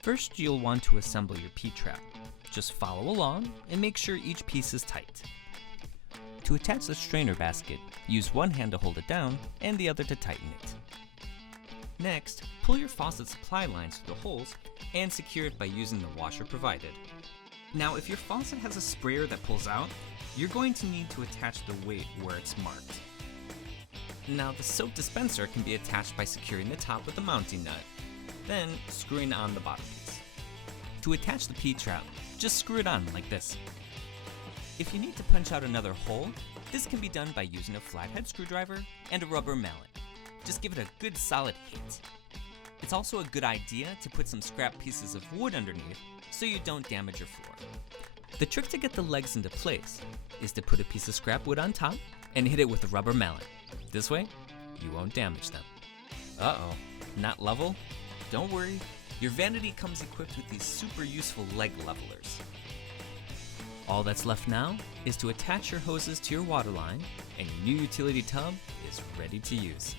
First, you'll want to assemble your P-trap. Just follow along and make sure each piece is tight. To attach the strainer basket, use one hand to hold it down and the other to tighten it. Next, pull your faucet supply lines through the holes and secure it by using the washer provided. Now, if your faucet has a sprayer that pulls out, you're going to need to attach the weight where it's marked. Now, the soap dispenser can be attached by securing the top with a mounting nut, then screwing on the bottom piece. To attach the P-trap, just screw it on like this. If you need to punch out another hole, this can be done by using a flathead screwdriver and a rubber mallet. Just give it a good solid hit. It's also a good idea to put some scrap pieces of wood underneath so you don't damage your floor. The trick to get the legs into place is to put a piece of scrap wood on top and hit it with a rubber mallet. This way, you won't damage them. Uh-oh, not level? Don't worry, your vanity comes equipped with these super useful leg levelers. All that's left now is to attach your hoses to your water line, and your new utility tub is ready to use.